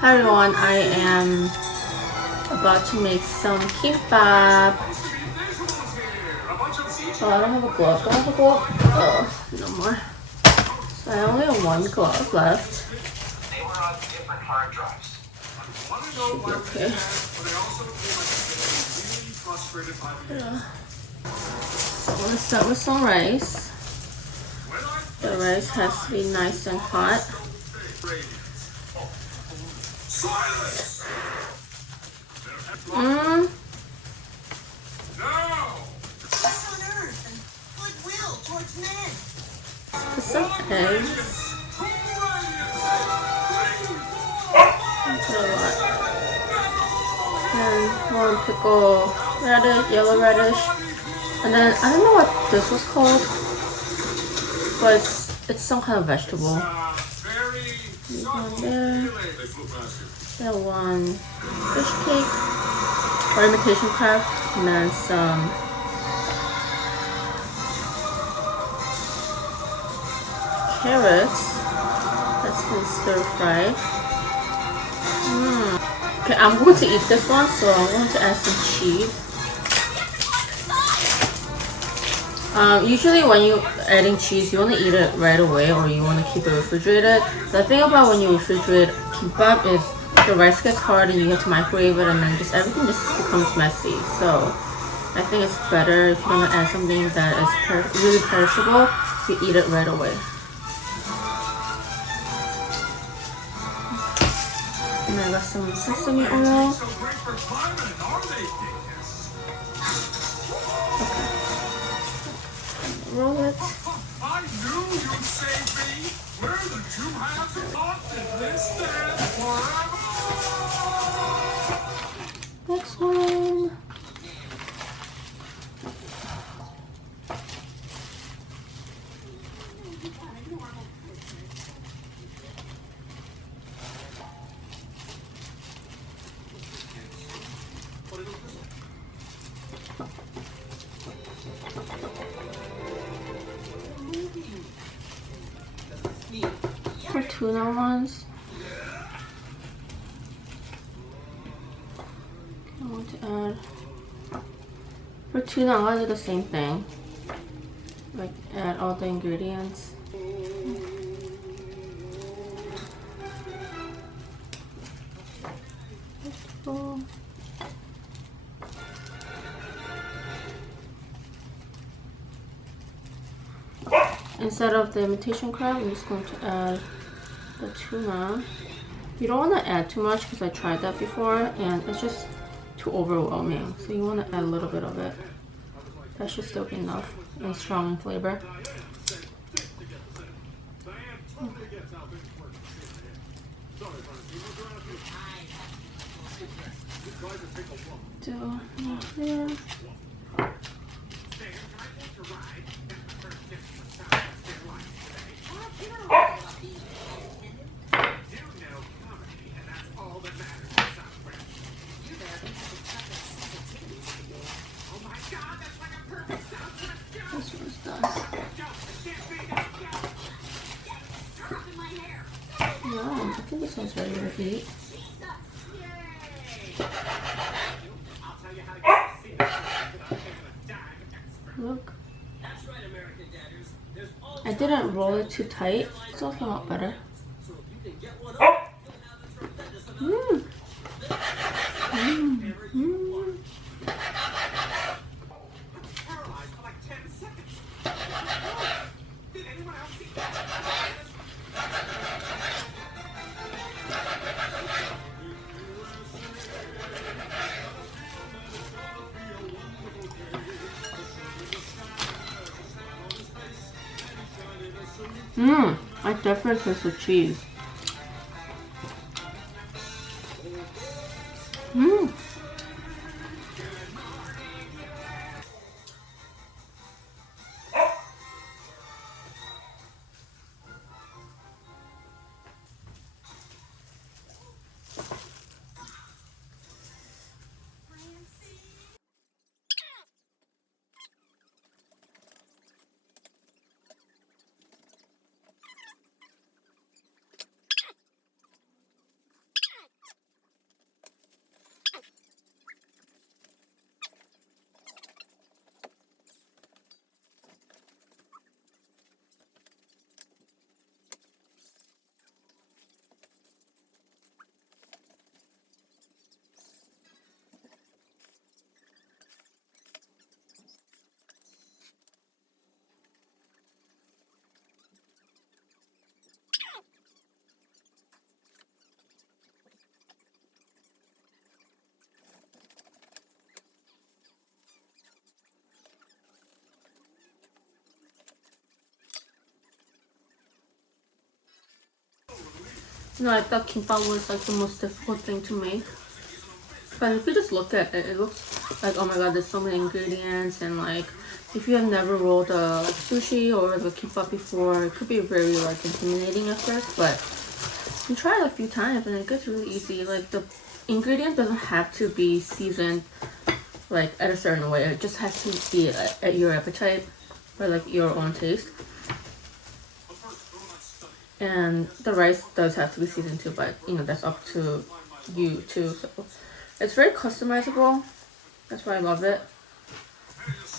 Hi everyone, I am about to make some kimbap. Oh, I don't have a glove. Do I have a glove? Oh, no more. So I only have one glove left. Should be okay. Yeah. So I'm gonna start with some rice. The rice has to be nice and hot. Put some eggs. Put a lot. And more pickle radish, yellow radish. And then I don't know what this was called, but it's some kind of vegetable. One there. Then one fish cake or imitation crab, and then some carrots that's been stir fried. Okay, I'm going to eat this one, so I'm going to add some cheese. Usually when you're adding cheese, you want to eat it right away or you want to keep it refrigerated. The thing about when you refrigerate kimbap is the rice gets hard and you have to microwave it, and then just everything just becomes messy. So I think it's better if you want to add something that is really perishable, you eat it right away. And I got some sesame oil. Okay. Roll it. I knew you'd save me. We're the two halves of this stand forever. Next one. For tuna ones, I want to add, for tuna I'm gonna do the same thing, like add all the ingredients. Instead of the imitation crab, I'm just going to add the tuna. You don't want to add too much because I tried that before and it's just too overwhelming. So you want to add a little bit of it. That should still be enough and strong in flavor. So, there. This one's done. Wow, I think this one's ready to eat. Look. I didn't roll it too tight. It still came out better. Mmm. Mmm. Mmm. I definitely taste the cheese. No, I thought kimbap was like the most difficult thing to make. But if you just look at it, it looks like, oh my god, there's so many ingredients, and like if you have never rolled a like sushi or the kimbap before, it could be very like intimidating at first, but you try it a few times and it gets really easy. Like the ingredient doesn't have to be seasoned like at a certain way. It just has to be at your appetite or like your own taste. And the rice does have to be seasoned too, but you know, that's up to you too. So it's very customizable. That's why I love it.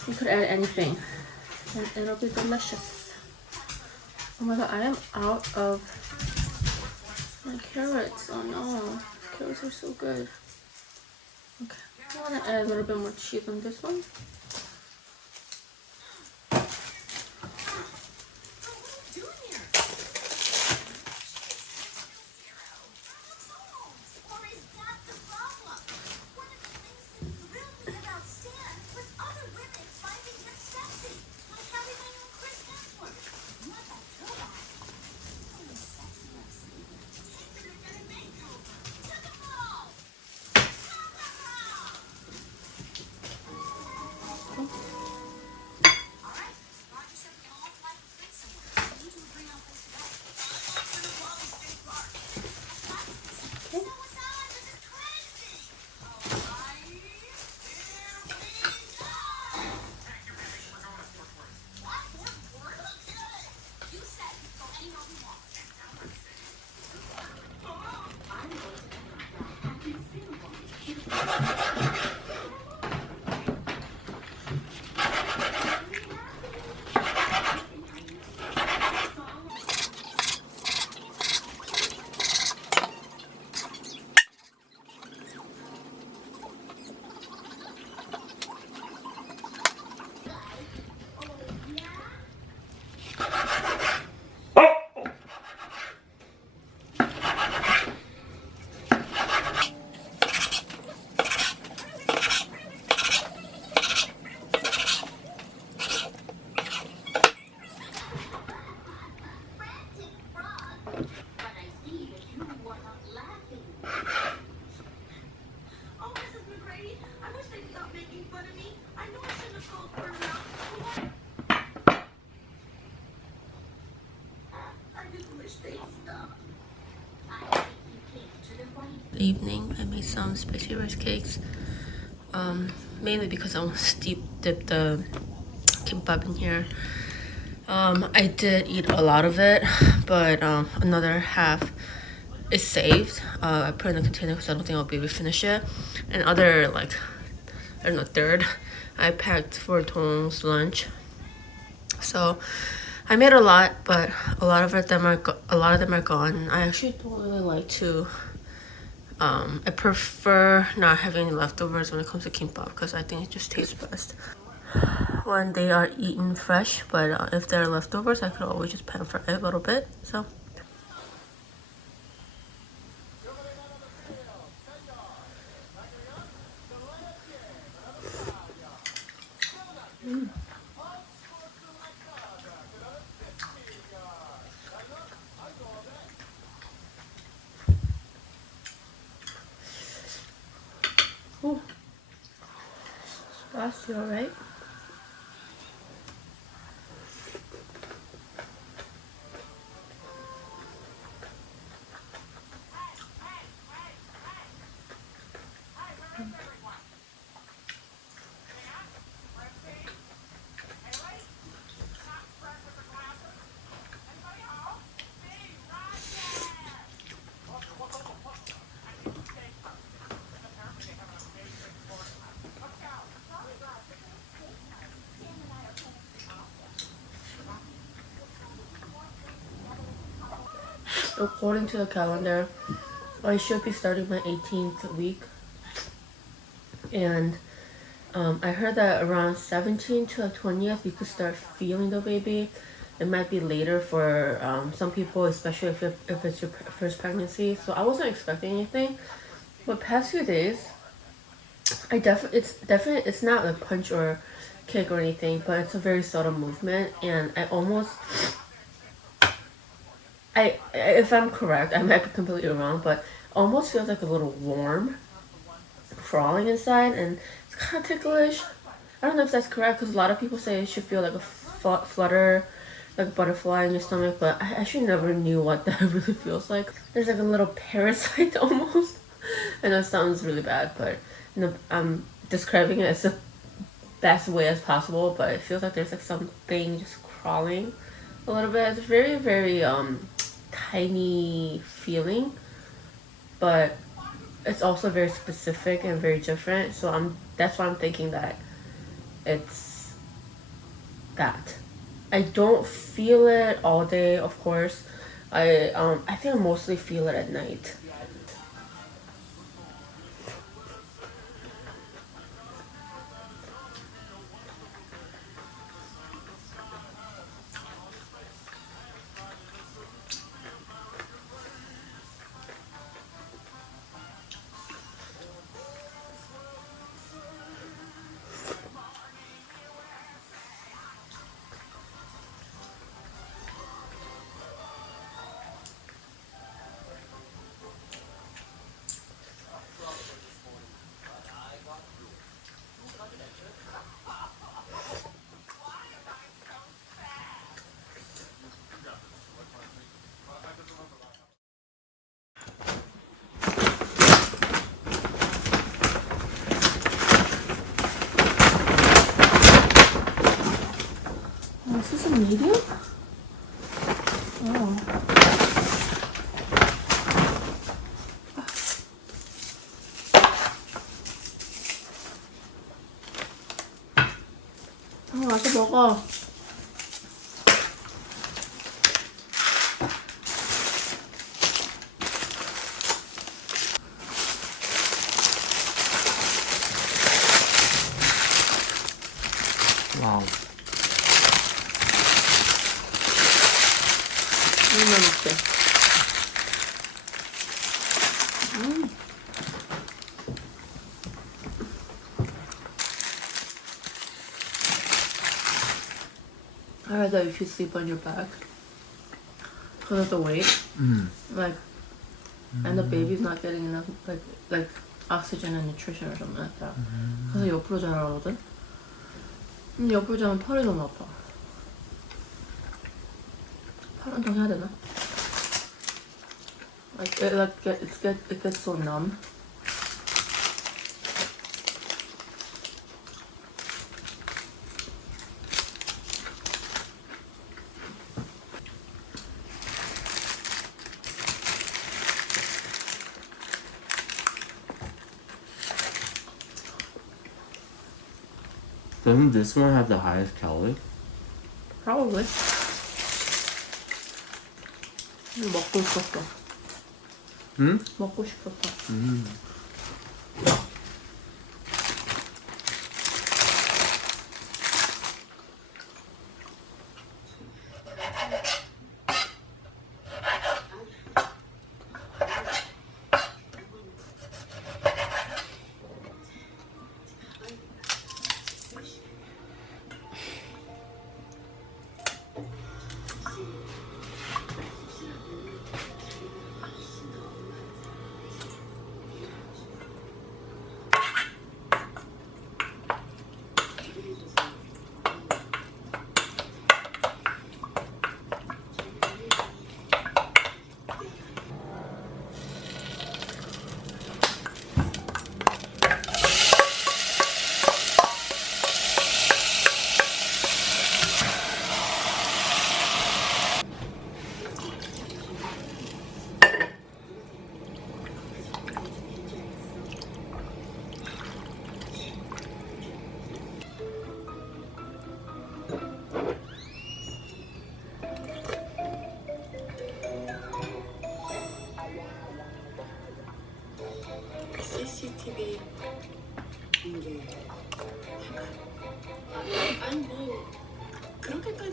You could add anything and it'll be delicious. Oh my god, I am out of my carrots. Oh no, carrots are so good. Okay, I want to add a little bit more cheese on this one. Evening, I made some spicy rice cakes, mainly because I want to steep dip the kimbap in here. I did eat a lot of it, but another half is saved. I put it in a container because I don't think I'll be able to finish it. And other, like, I don't know, third, I packed for Tong's lunch. So I made a lot, but a lot of them are gone. I actually don't really like to. I prefer not having any leftovers when it comes to kimbap because I think it just tastes best when they are eaten fresh. But if they're leftovers, I could always just pan fry it a little bit. So. Boss, you alright? According to the calendar, I should be starting my 18th week, and I heard that around 17th to the 20th you could start feeling the baby. It might be later for some people, especially if it's your first pregnancy. So I wasn't expecting anything, but past few days, it's not a punch or kick or anything, but it's a very subtle movement, and if I'm correct, I might be completely wrong, but almost feels like a little warm crawling inside, and it's kind of ticklish. I don't know if that's correct, because a lot of people say it should feel like a flutter, like a butterfly in your stomach, but I actually never knew what that really feels like. There's like a little parasite almost. I know it sounds really bad, but I'm describing it as the best way as possible, but it feels like there's like something just crawling a little bit. It's very, very tiny feeling, but it's also very specific and very different. So that's why I'm thinking that it's that. I don't feel it all day, of course. I think I mostly feel it at night. Is this a medium? Oh. 와서 먹어. 와우. 이거만 먹게. I heard that if you sleep on your back because of the weight, like, and the baby's not getting enough like oxygen and nutrition or something like that. 그래서 옆으로 자라거든. 근데 옆으로 자면 팔이 너무 아파. 팔 운동해야 되나? Like it gets so numb. Doesn't this one have the highest calorie? Probably. 먹고 싶었어. 응? 먹고 싶었어.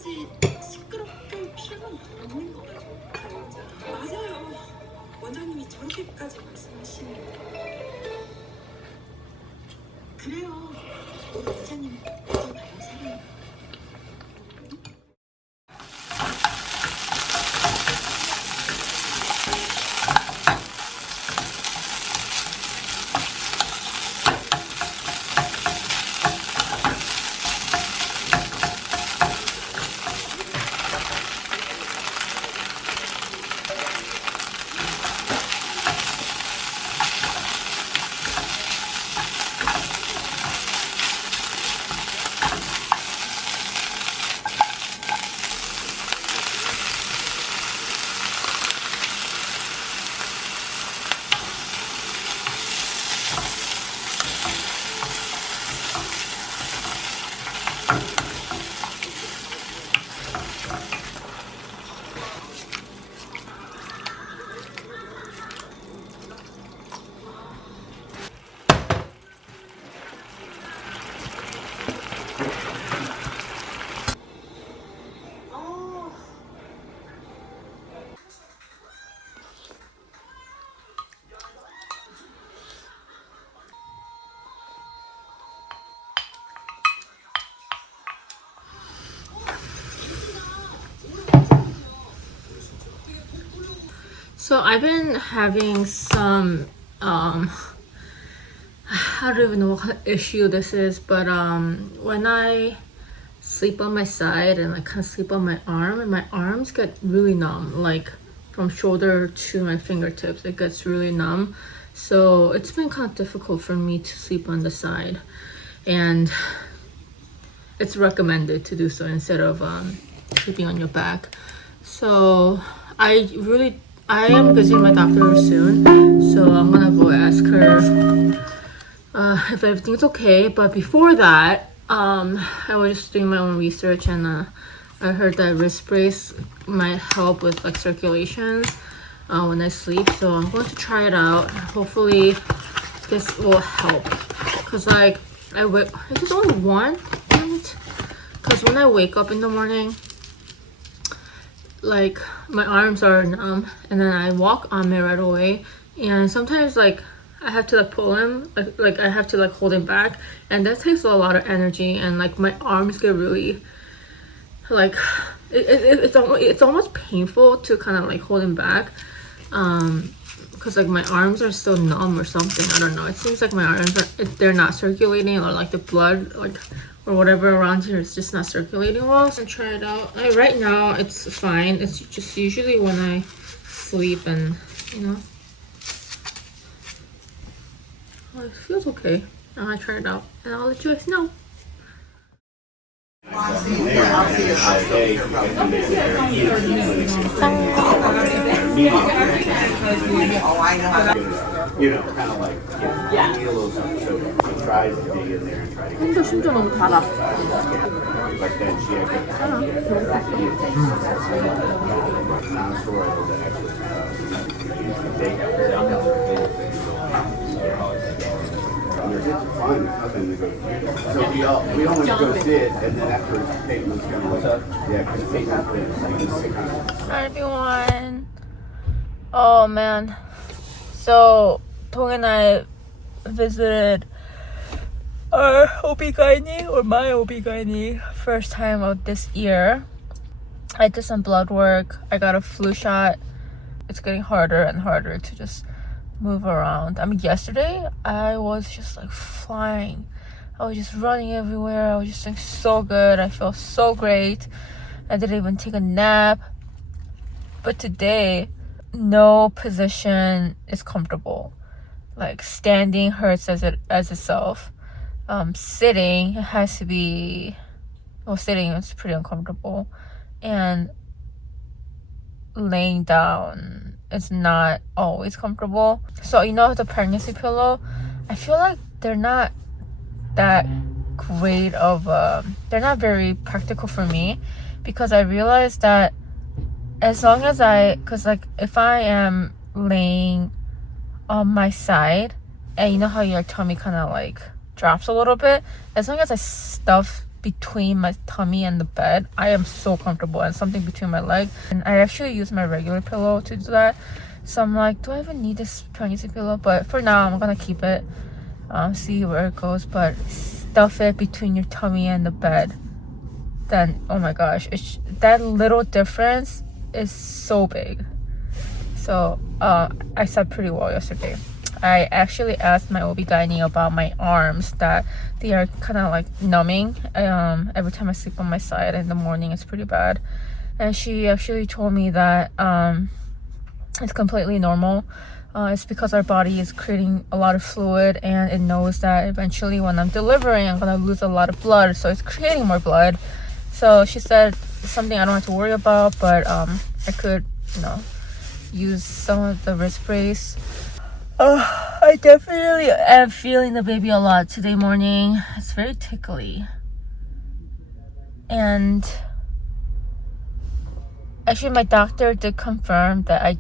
굳이 시끄럽게 필요는 없는 것 같아요. 맞아요. 원장님이 저렇게까지 말씀하시는데. 그래요. 우리 원장님 더 많은 사람. So I've been having some I don't even know what kind of issue this is, but when I sleep on my side and I kind of sleep on my arm, and my arms get really numb, like from shoulder to my fingertips, it gets really numb. So it's been kind of difficult for me to sleep on the side, and it's recommended to do so instead of sleeping on your back. So I am visiting my doctor soon, so I'm gonna go ask her if everything's okay. But before that, I was just doing my own research, and I heard that wrist brace might help with like circulations when I sleep. So I'm going to try it out. Hopefully this will help, cause like is this only one? Cause when I wake up in the morning, like my arms are numb, and then I walk on it right away, and sometimes like I have to like pull him, like I have to like hold him back, and that takes a lot of energy, and like my arms get really like it's almost painful to kind of like hold him back, because like my arms are still numb or something. I don't know, it seems like my arms they're not circulating, or like the blood like or whatever around here is just not circulating well. So try it out. Right now it's fine. It's just usually when I sleep, and you know, well, it feels okay. Now I try it out, and I'll let you guys know. You know, kind of like, meals, so he tries to dig in there and try to get 근데 진짜 너무 달아. but then she had non-steroidal that it's fine, nothing to go. So we all went to go sit, and then after Peyton was kind of like, because Peyton was kind of. Hi everyone. Oh man. So Tong and I visited our OB-GYN, or my OB-GYN, first time of this year. I did some blood work. I got a flu shot. It's getting harder and harder to just move around. I mean, yesterday I was just like flying. I was just running everywhere. I was just doing so good. I felt so great. I didn't even take a nap. But today, no position is comfortable. Like standing hurts as itself. Sitting has to be, well, sitting is pretty uncomfortable, and laying down is not always comfortable. So you know, the pregnancy pillow, I feel like they're not that great of they're not very practical for me, because I realized that as long as because like if I am laying on my side, and you know how your tummy kind of like drops a little bit, as long as I stuff between my tummy and the bed. I am so comfortable, and something between my leg. And I actually use my regular pillow to do that. So I'm like, do I even need this pregnancy pillow? But for now, I'm gonna keep it. See where it goes. But stuff it between your tummy and the bed. Then, oh my gosh, that little difference is so big. So I slept pretty well yesterday. I actually asked my OB-GYN about my arms, that they are kind of like numbing every time I sleep on my side in the morning. It's pretty bad. And she actually told me that it's completely normal. It's because our body is creating a lot of fluid, and it knows that eventually when I'm delivering, I'm gonna lose a lot of blood, so it's creating more blood. So she said something I don't have to worry about, but I could, use some of the wrist brace. I definitely am feeling the baby a lot today morning. It's very tickly. And actually my doctor did confirm that I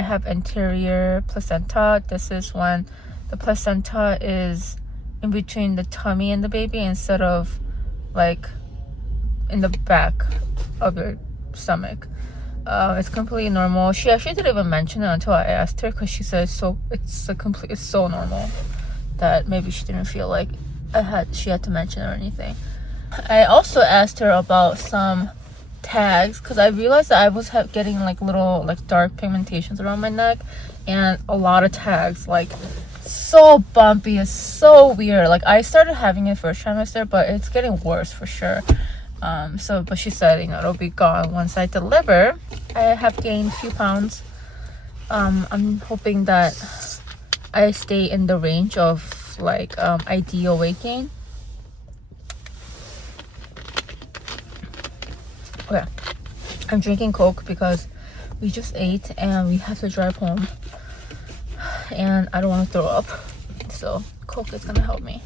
have anterior placenta. This is when the placenta is in between the tummy and the baby instead of like in the back of your stomach. It's completely normal. She actually didn't even mention it until I asked her, because she said it's so normal that maybe she didn't feel like she had to mention it or anything. I also asked her about some tags, because I realized that I was getting like little like dark pigmentations around my neck, and a lot of tags, like so bumpy. It's so weird. Like I started having it first trimester, but it's getting worse for sure. But she said, it'll be gone once I deliver. I have gained a few pounds. I'm hoping that I stay in the range of like ideal weight gain. Okay, I'm drinking Coke because we just ate and we have to drive home, and I don't want to throw up, so Coke is gonna help me.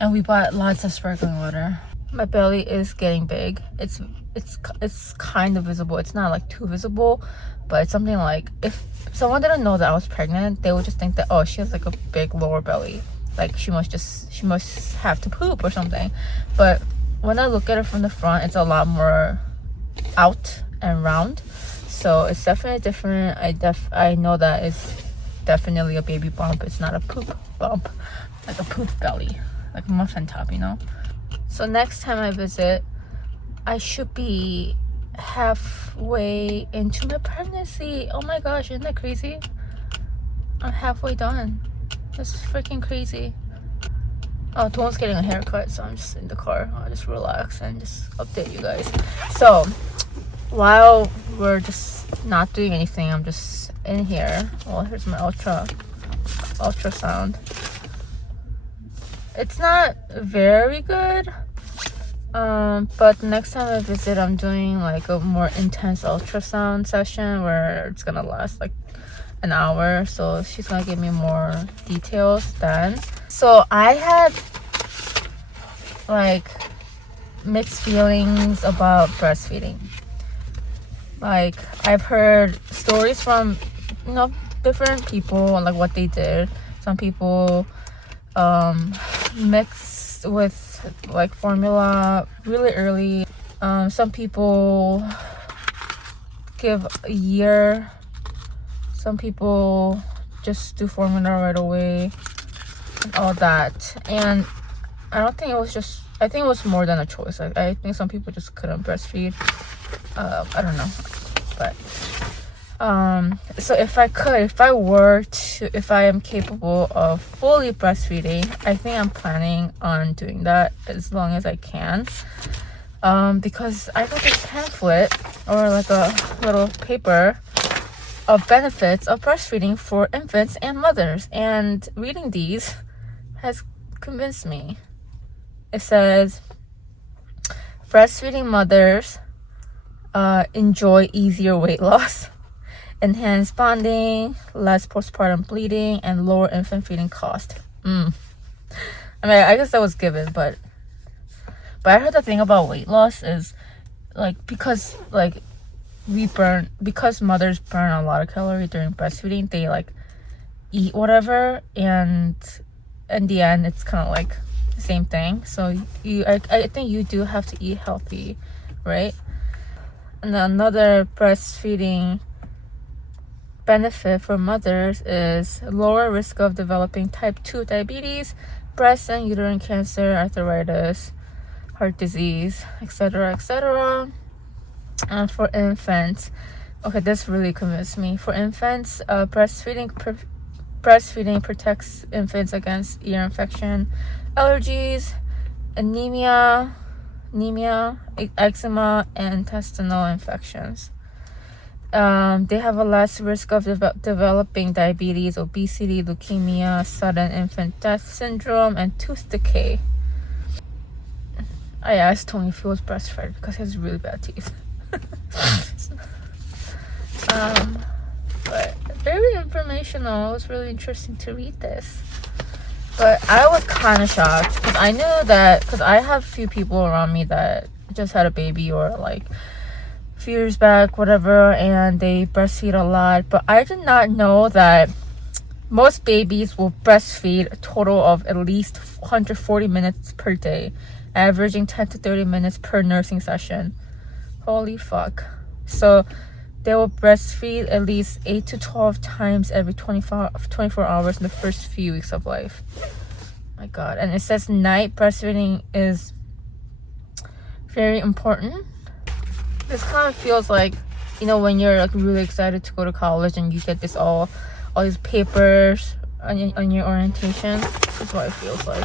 And we bought lots of sparkling water. My belly is getting big. It's kind of visible. It's not like too visible, but it's something like, if someone didn't know that I was pregnant, they would just think that, oh, she has like a big lower belly, like she must have to poop or something. But when I look at it from the front, it's a lot more out and round, so it's definitely different. I know that it's definitely a baby bump. It's not a poop bump, like a poop belly, like a muffin top, So next time I visit, I should be halfway into my pregnancy. Oh my gosh, isn't that crazy? I'm halfway done. That's freaking crazy. Oh, Tone's getting a haircut, so I'm just in the car. I'll just relax and just update you guys. So while we're just not doing anything, I'm just in here. Well, here's my ultrasound. It's not very good, but the next time I visit, I'm doing like a more intense ultrasound session where it's gonna last like an hour, so she's gonna give me more details then. So I had like mixed feelings about breastfeeding. Like I've heard stories from different people on like what they did. Some people mixed with like formula really early. Some people give a year. Some people just do formula right away and all that. And I think it was more than a choice. I think some people just couldn't breastfeed. I don't know, but so if I am capable of fully breastfeeding, I think I'm planning on doing that as long as I can, because I got this pamphlet or like a little paper of benefits of breastfeeding for infants and mothers, and reading these has convinced me. It says breastfeeding mothers enjoy easier weight loss, enhanced bonding, less postpartum bleeding, and lower infant feeding cost. I mean, I guess that was given, but I heard the thing about weight loss is like because mothers burn a lot of calories during breastfeeding, they like eat whatever, and in the end it's kind of like the same thing. So I think you do have to eat healthy, right? And another breastfeeding benefit for mothers is lower risk of developing type 2 diabetes, breast and uterine cancer, arthritis, heart disease, etc., etc. And for infants, okay, this really convinced me. For infants, breastfeeding protects infants against ear infection, allergies, anemia, eczema, and intestinal infections. They have a less risk of developing diabetes, obesity, leukemia, sudden infant death syndrome, and tooth decay. I asked Tony if he was breastfed because he has really bad teeth. But very informational. It was really interesting to read this. But I was kind of shocked because I knew that, because I have a few people around me that just had a baby or like a few years back, whatever, and they breastfeed a lot. But I did not know that most babies will breastfeed a total of at least 140 minutes per day, averaging 10 to 30 minutes per nursing session. Holy fuck. So they will breastfeed at least 8 to 12 times every 24 hours in the first few weeks of life. My god. And it says night breastfeeding is very important. This kind of feels like, you know, when you're like really excited to go to college and you get this all these papers on your orientation. That's what it feels like.